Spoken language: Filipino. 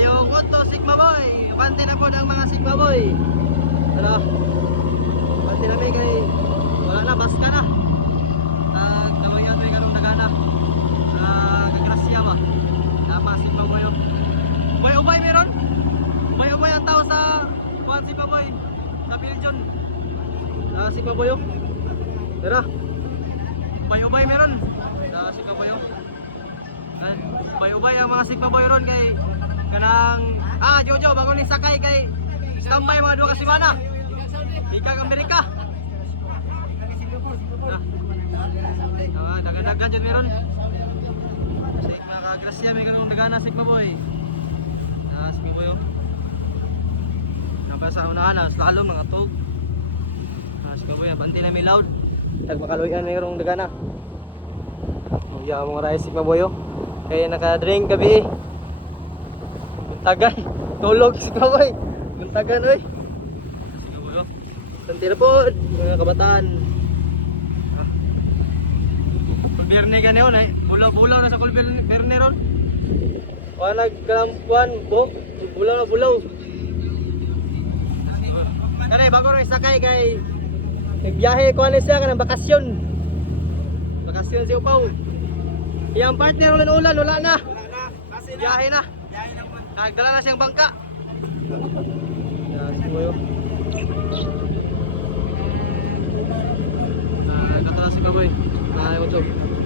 yung Otto Sigma Boy. Bante na po ng mga Sigma Boy. Tara. Bante na may kay wala na, baska na. Nagkawayan to yung karong nagana. Sa Kagrasya ba? Nama Sigma Boy. Ubay meron? Ubay ang tao sa Juan Sigma Boy. Sa Piljon. Sigma Boy. Tara. Ubay meron. Sigma Boy. Ubay ang mga Sigma Boy ron kay kanang Jojo bago ni sakay kay standby mga duha ka semana. Ika ka Amerika. Dagan-dagan jud meron. Kasi nakagrasya may kanang dagana Sigma Boy. Sigma Boy. Napasa unahan slalom mga tog. Sigma Boy bante na may loud. Tagmakaluyan mayroong dagana. Ya mga ray Sigma Boy. Kaya naka-drink gabi. Buntagan. Tulog Sigma Boy. Buntagan oy. Sigma Boy. Tantira po mga kabataan. Kulberne ganyan eh. Bulaw na sa kulberne ron. Wala nagkalampuan. Bulaw na bulaw. Kaya bago rin sakay kay nagbiyahe ko siya ka ng bakasyon. Bakasyon si Upaw. Yang partner ulan-ulan, wala na. Biyahe na. Nagdala na siyang bangka. Yan, sige boy. Nagkatala si Kaboy. Nakalimot to.